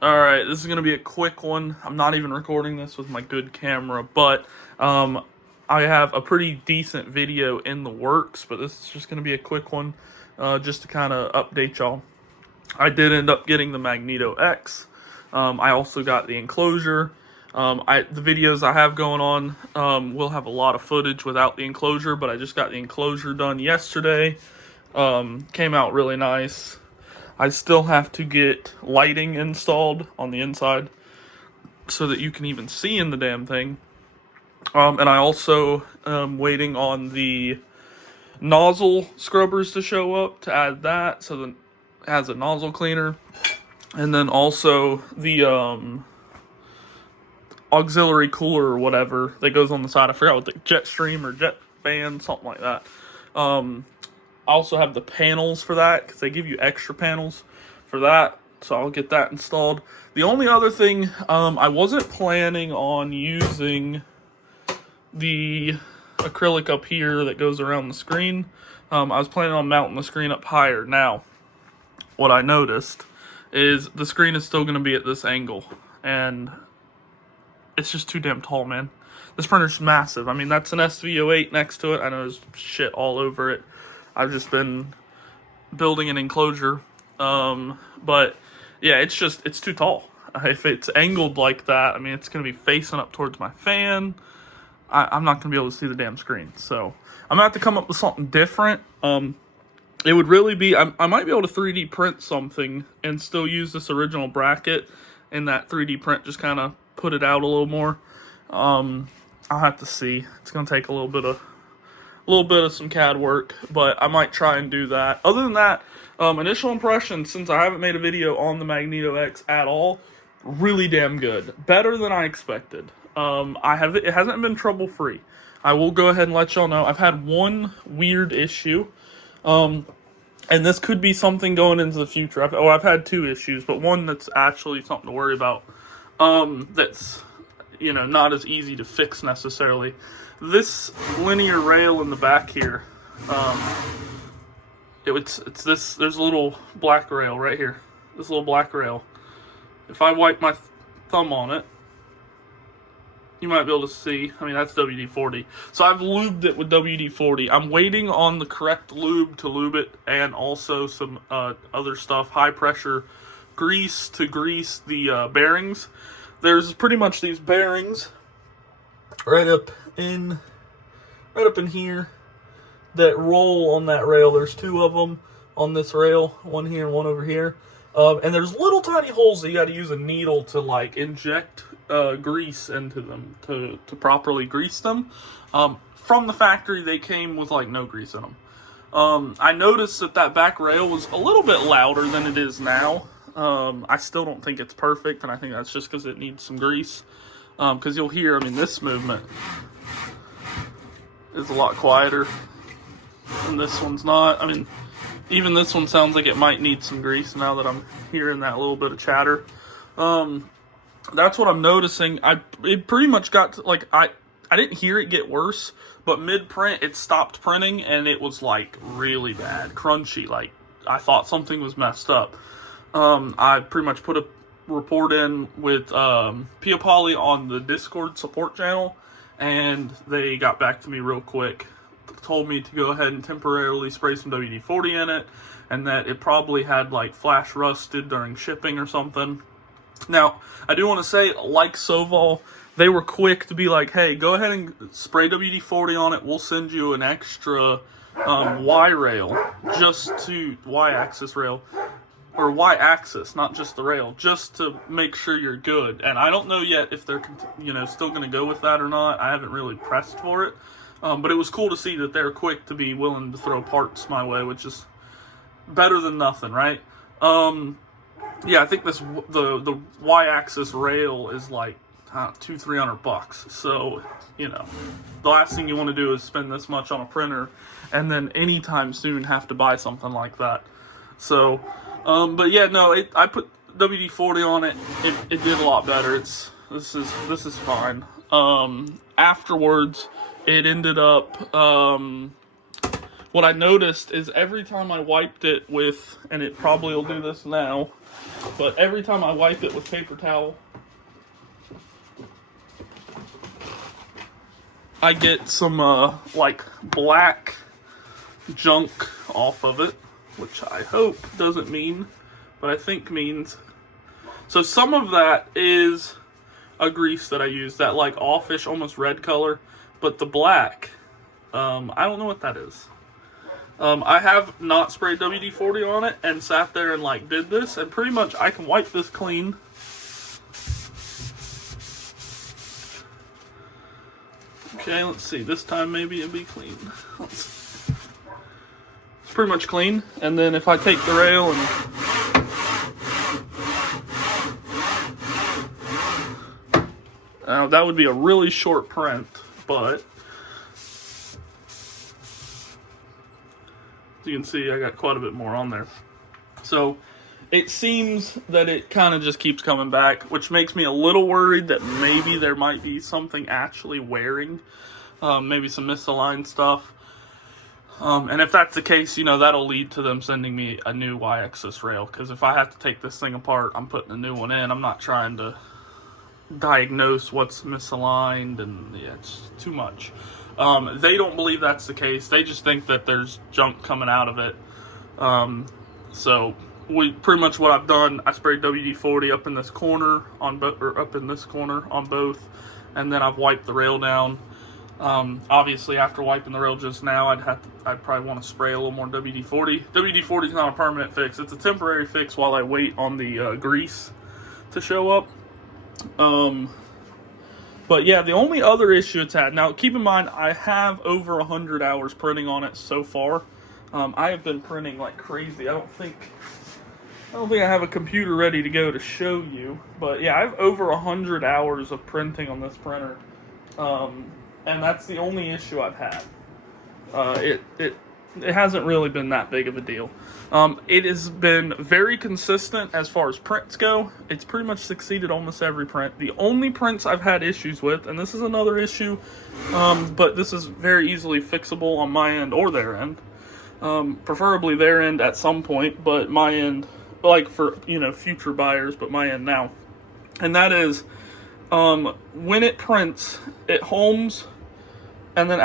Alright, this is going to be a quick one. I'm not even recording this with my good camera, but I have a pretty decent video in the works, but this is just going to be a quick one just to kind of update y'all. I did end up getting the Magneto X. I also got the enclosure. The videos I have going on will have a lot of footage without the enclosure, but I just got the enclosure done yesterday. Came out really nice. I still have to get lighting installed on the inside so that you can even see in the damn thing. And I also am waiting on the nozzle scrubbers to show up to add that, so that it has a nozzle cleaner. And then also the auxiliary cooler or whatever that goes on the side. I forgot what the jet stream or jet fan, something like that. I also have the panels for that because they give you extra panels for that, so I'll get that installed. The only other thing, I wasn't planning on using the acrylic up here that goes around the screen. I was planning on mounting the screen up higher. Now, what I noticed is the screen is still going to be at this angle, and it's just too damn tall, man. This printer's massive. I mean, that's an SV08 next to it. I know there's shit all over it. I've just been building an enclosure. But yeah, it's too tall. If it's angled like that, I mean, it's going to be facing up towards my fan. I'm not going to be able to see the damn screen. So I'm going to have to come up with something different. It would really be, I might be able to 3D print something and still use this original bracket, and that 3D print just kind of put it out a little more. I'll have to see. It's going to take a little bit of some CAD work, but I might try and do that. Other than that, initial impressions, since I haven't made a video on the Magneto X at all, really damn good. Better than I expected. It hasn't been trouble-free. I will go ahead and let y'all know. I've had one weird issue, and this could be something going into the future. I've had two issues, but one that's actually something to worry about. That's, not as easy to fix necessarily. This linear rail in the back here, it's this, there's a little black rail right here. This little black rail. If I wipe my thumb on it, you might be able to see. I mean, that's WD-40. So I've lubed it with WD-40. I'm waiting on the correct lube to lube it, and also some other stuff, high pressure grease to grease the bearings. There's pretty much these bearings right up in here that roll on that rail. There's two of them on this rail, one here and one over here. And there's little tiny holes that you got to use a needle to like inject grease into them to properly grease them. From the factory, they came with like no grease in them. I noticed that back rail was a little bit louder than it is now. I still don't think it's perfect, and I think that's just because it needs some grease. Because you'll hear, I mean, this movement is a lot quieter, and this one's not. I mean, even this one sounds like it might need some grease now that I'm hearing that little bit of chatter. That's what I'm noticing. It pretty much got to, like, I didn't hear it get worse, but mid-print, it stopped printing, and it was, like, really bad, crunchy. Like, I thought something was messed up. I pretty much put a report in with Peopoly on the Discord support channel, and they got back to me real quick. Told me to go ahead and temporarily spray some WD-40 in it, and that it probably had like flash rusted during shipping or something. Now, I do want to say, like Sovol, they were quick to be like, hey, go ahead and spray WD-40 on it. We'll send you an extra Y-axis rail, or Y-axis, not just the rail, just to make sure you're good. And I don't know yet if they're, still going to go with that or not. I haven't really pressed for it. But it was cool to see that they're quick to be willing to throw parts my way, which is better than nothing, right? Yeah, I think the Y-axis rail is like $200-300. So, the last thing you want to do is spend this much on a printer and then anytime soon have to buy something like that. So, but yeah, no, I put WD-40 on it. It did a lot better. This is fine. Afterwards, it ended up what I noticed is every time I wiped it with, and it probably will do this now, but every time I wipe it with paper towel, I get some like black junk off of it, which I hope doesn't mean, but I think means. So some of that is a grease that I use, that like offish, almost red color, but the black, I don't know what that is. I have not sprayed WD-40 on it and sat there and like did this, and pretty much I can wipe this clean. Okay, let's see, this time maybe it'll be clean. It's pretty much clean, and then if I take the rail and that would be a really short print, but as you can see, I got quite a bit more on there. So it seems that it kind of just keeps coming back, which makes me a little worried that maybe there might be something actually wearing, maybe some misaligned stuff. And if that's the case, you know, that'll lead to them sending me a new Y-axis rail, because if I have to take this thing apart, I'm putting a new one in. I'm not trying to diagnose what's misaligned, and yeah, it's too much. They don't believe that's the case. They just think that there's junk coming out of it. So pretty much what I've done, I sprayed WD-40 up in this corner on both, or up in this corner on both, and then I've wiped the rail down. Obviously after wiping the rail just now, I'd probably want to spray a little more WD-40. WD-40 is not a permanent fix. It's a temporary fix while I wait on the grease to show up. But yeah, the only other issue it's had, now keep in mind, I have over 100 hours printing on it so far. I have been printing like crazy. I don't think I have a computer ready to go to show you, but yeah, I have over 100 hours of printing on this printer. And that's the only issue I've had. It hasn't really been that big of a deal. It has been very consistent as far as prints go. It's pretty much succeeded almost every print. The only prints I've had issues with, and this is another issue, but this is very easily fixable on my end or their end. Preferably their end at some point, but my end, like for, you know, future buyers, but my end now. And that is, when it prints, it homes, and then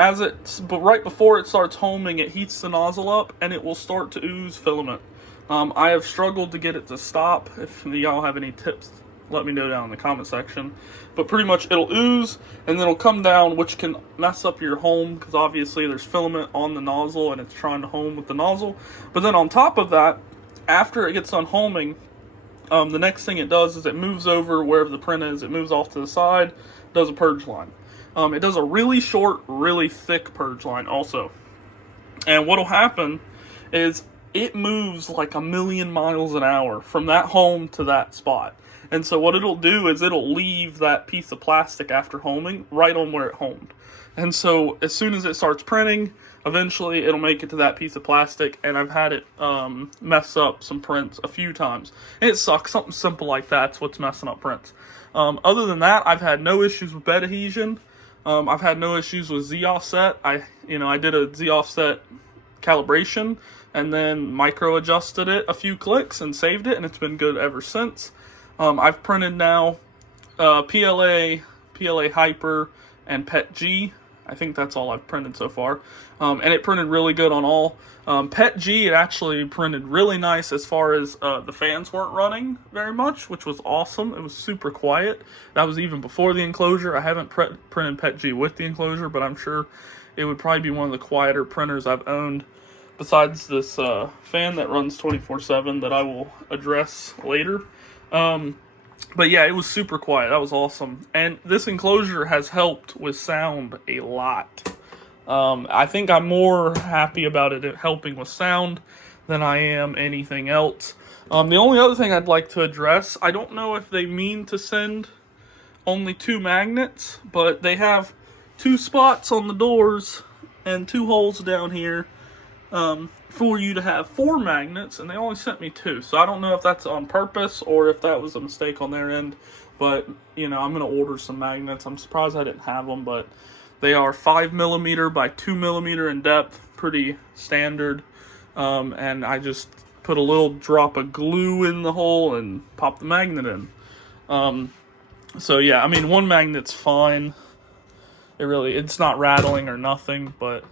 but right before it starts homing, it heats the nozzle up, and it will start to ooze filament. I have struggled to get it to stop. If y'all have any tips, let me know down in the comment section. But pretty much it'll ooze, and then it'll come down, which can mess up your home, because obviously there's filament on the nozzle, and it's trying to home with the nozzle. But then on top of that, after it gets done homing, the next thing it does is it moves over wherever the print is. It moves off to the side, does a purge line. It does a really short, really thick purge line also. And what'll happen is it moves like 1,000,000 miles an hour from that home to that spot. And so what it'll do is it'll leave that piece of plastic after homing right on where it homed. And so as soon as it starts printing, eventually it'll make it to that piece of plastic, and I've had it mess up some prints a few times. And it sucks. Something simple like that's what's messing up prints. Other than that, I've had no issues with bed adhesion. I've had no issues with Z-offset. I did a Z-offset calibration and then micro adjusted it a few clicks and saved it, and it's been good ever since. I've printed now PLA Hyper, and Pet G. I think that's all I've printed so far. And it printed really good on all. Pet G, it actually printed really nice as far as the fans weren't running very much, which was awesome. It was super quiet. That was even before the enclosure. I haven't printed Pet G with the enclosure, but I'm sure it would probably be one of the quieter printers I've owned, besides this fan that runs 24/7 that I will address later. But yeah, it was super quiet. That was awesome. And this enclosure has helped with sound a lot. I think I'm more happy about it helping with sound than I am anything else. The only other thing I'd like to address, I don't know if they mean to send only 2 magnets, but they have 2 spots on the doors and 2 holes down here for you to have 4 magnets, and they only sent me 2. So I don't know if that's on purpose or if that was a mistake on their end. But, you know, I'm going to order some magnets. I'm surprised I didn't have them, but they are 5mm by 2mm in depth. pretty standard. And I just put a little drop of glue in the hole and pop the magnet in. So yeah, I mean, one magnet's fine. It's not rattling or nothing, but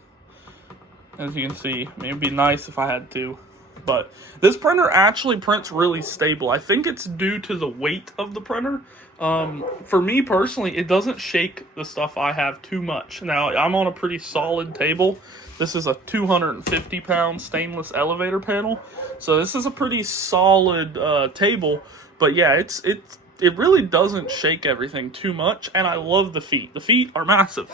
as you can see, I mean, it'd be nice if I had to. But this printer actually prints really stable. I think it's due to the weight of the printer. For me personally, it doesn't shake the stuff I have too much. Now, I'm on a pretty solid table. This is a 250-pound stainless elevator panel. So this is a pretty solid table. But yeah, it really doesn't shake everything too much. And I love the feet. The feet are massive.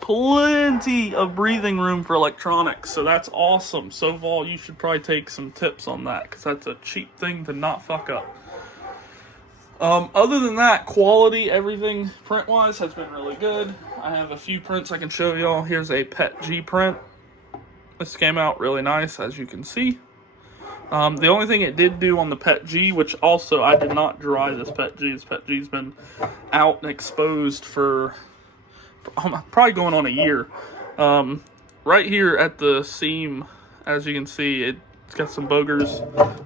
Plenty of breathing room for electronics, so that's awesome. So Vol, you should probably take some tips on that, because that's a cheap thing to not fuck up. Other than that, quality, everything print-wise has been really good. I have a few prints I can show y'all. Here's a PET G print. This came out really nice, as you can see. The only thing it did do on the PET G, which also I did not dry this PET G. This PET G's been out and exposed for probably going on a year. Right here at the seam, as you can see, it's got some boogers,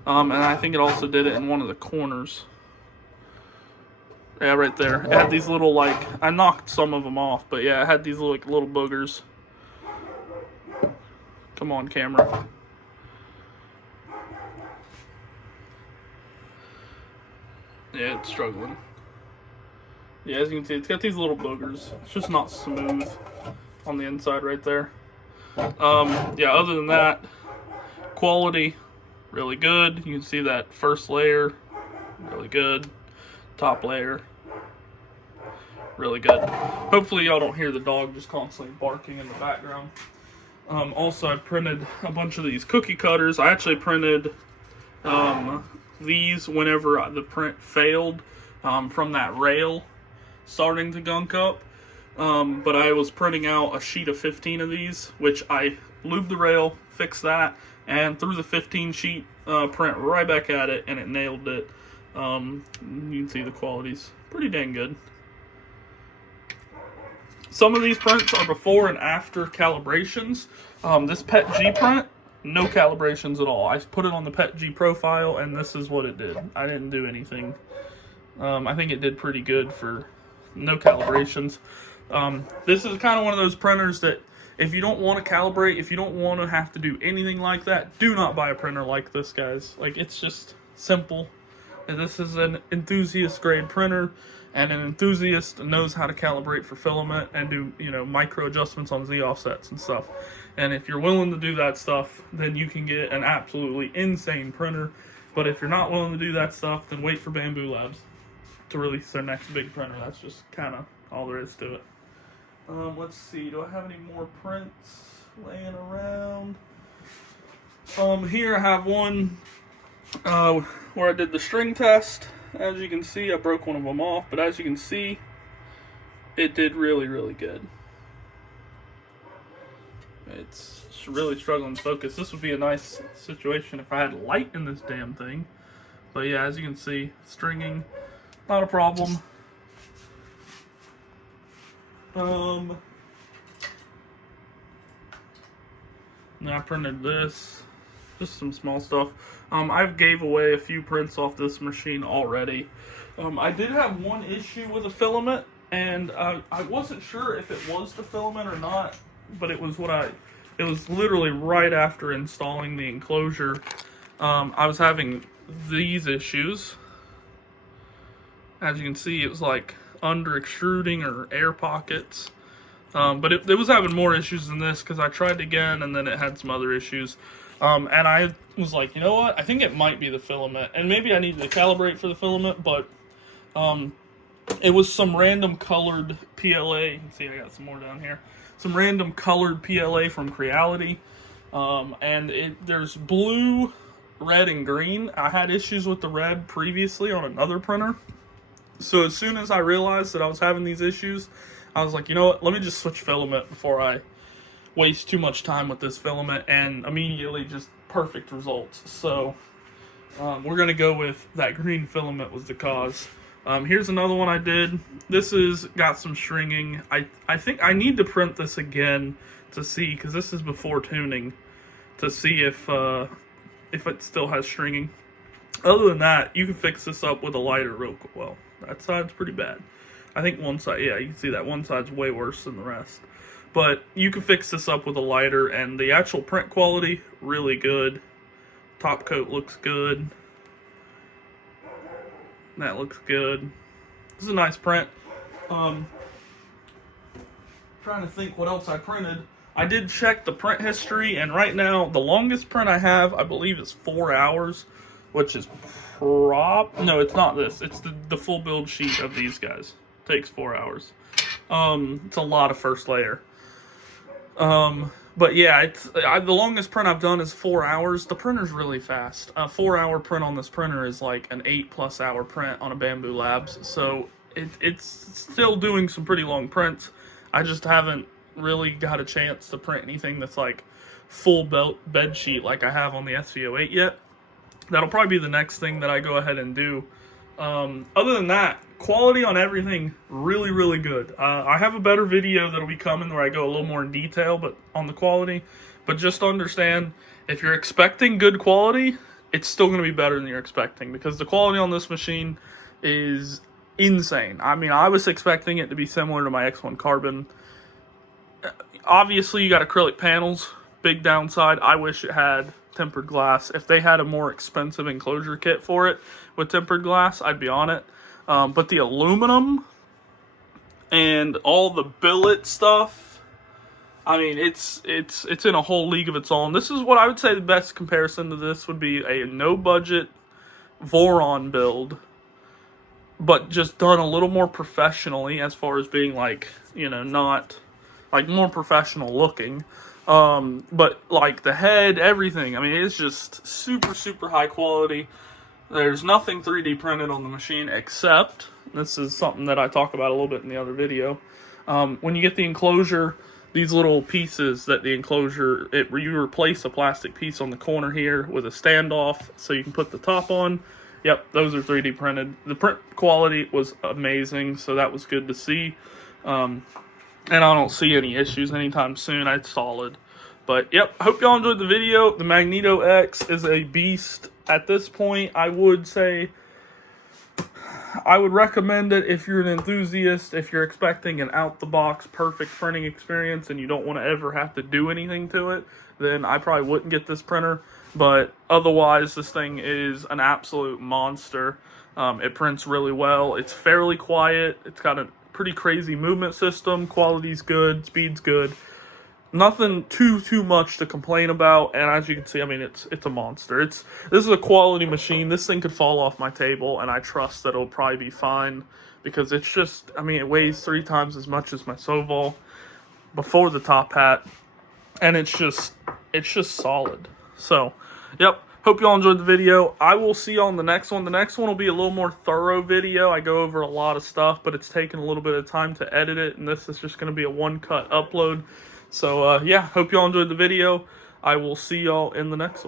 and I think it also did it in one of the corners. Yeah, right there. It had these little, like, I knocked some of them off, but yeah, it had these little boogers. Come on, camera. Yeah, it's struggling. Yeah, as you can see, it's got these little boogers. It's just not smooth on the inside right there. Yeah, other than that, quality, really good. You can see that first layer, really good. Top layer, really good. Hopefully y'all don't hear the dog just constantly barking in the background. Also, I printed a bunch of these cookie cutters. I actually printed these whenever the print failed from that rail starting to gunk up, but I was printing out a sheet of 15 of these, which I lubed the rail, fixed that, and threw the 15 sheet print right back at it, and it nailed it. You can see the quality's pretty dang good. Some of these prints are before and after calibrations. This PET G print, no calibrations at all. I put it on the PET G profile, and this is what it did. I didn't do anything. I think it did pretty good for no calibrations. This is kind of one of those printers that if you don't want to calibrate, if you don't want to have to do anything like that, do not buy a printer like this, guys. Like, it's just simple. And this is an enthusiast grade printer, and an enthusiast knows how to calibrate for filament and do, you know, micro adjustments on Z offsets and stuff. And if you're willing to do that stuff, then you can get an absolutely insane printer. But if you're not willing to do that stuff, then wait for Bamboo Labs to release their next big printer. That's just kind of all there is to it. Let's see, do I have any more prints laying around? Here I have one where I did the string test. As you can see, I broke one of them off, but as you can see, it did really, really good. It's really struggling to focus. This would be a nice situation if I had light in this damn thing. But yeah, as you can see, stringing, not a problem. Now I printed this, just some small stuff. I've gave away a few prints off this machine already. I did have one issue with a filament, and I wasn't sure if it was the filament or not, but it was it was literally right after installing the enclosure. I was having these issues. As you can see, it was like under extruding or air pockets. But it was having more issues than this because I tried again and then it had some other issues. And I was like, you know what? I think it might be the filament. And maybe I needed to calibrate for the filament, but it was some random colored PLA. You can see I got some more down here. Some random colored PLA from Creality. And there's blue, red, and green. I had issues with the red previously on another printer. So as soon as I realized that I was having these issues, I was like, you know what? Let me just switch filament before I waste too much time with this filament, and immediately just perfect results. So we're going to go with that green filament was the cause. Here's another one I did. This is got some stringing. I think I need to print this again to see, because this is before tuning, to see if it still has stringing. Other than that, you can fix this up with a lighter real quick. Well, that side's pretty bad. I think one side, yeah, you can see that one side's way worse than the rest. But you can fix this up with a lighter, and the actual print quality, really good. Top coat looks good. That looks good. This is a nice print. Trying to think what else I printed. I did check the print history, and right now, the longest print I have, I believe, is 4 hours, which is no, it's not this. It's the full build sheet of these guys. Takes 4 hours. It's a lot of first layer. But yeah, the longest print I've done is 4 hours. The printer's really fast. A 4-hour print on this printer is like an 8+ hour print on a Bamboo Labs. So it's still doing some pretty long prints. I just haven't really got a chance to print anything that's like full bed sheet like I have on the SV08 yet. That'll probably be the next thing that I go ahead and do. Other than that, quality on everything, really, really good. I have a better video that'll be coming where I go a little more in detail but on the quality. But just understand, if you're expecting good quality, it's still going to be better than you're expecting, because the quality on this machine is insane. I mean, I was expecting it to be similar to my X1 Carbon. Obviously, you got acrylic panels. Big downside, I wish it had tempered glass. If they had a more expensive enclosure kit for it with tempered glass, I'd be on it. But the aluminum and all the billet stuff, I mean, it's in a whole league of its own. This is what I would say the best comparison to this would be a no-budget Voron build, but just done a little more professionally, as far as being like, you know, not like more professional looking. But like the head, everything, I mean, it's just super, super high quality. There's nothing 3D printed on the machine, except, this is something that I talk about a little bit in the other video, when you get the enclosure, these little pieces that the enclosure, you replace a plastic piece on the corner here with a standoff so you can put the top on. Yep, those are 3D printed. The print quality was amazing, so that was good to see. And I don't see any issues anytime soon. It's solid. But, yep, hope y'all enjoyed the video. The Magneto X is a beast. At this point, I would say I would recommend it if you're an enthusiast, if you're expecting an out-the-box perfect printing experience and you don't want to ever have to do anything to it, then I probably wouldn't get this printer. But otherwise, this thing is an absolute monster. It prints really well. It's fairly quiet. It's got a pretty crazy movement system. Quality's good. Speed's good. Nothing too much to complain about, and as you can see, I mean, it's a monster. This is a quality machine. This thing could fall off my table, and I trust that it'll probably be fine, because it's just, I mean, it weighs 3 times as much as my Sovol before the top hat, and it's just solid. So, yep. Hope y'all enjoyed the video. I will see y'all in the next one. The next one will be a little more thorough video. I go over a lot of stuff, but it's taken a little bit of time to edit it, and this is just going to be a one-cut upload. So, yeah, hope y'all enjoyed the video. I will see y'all in the next one.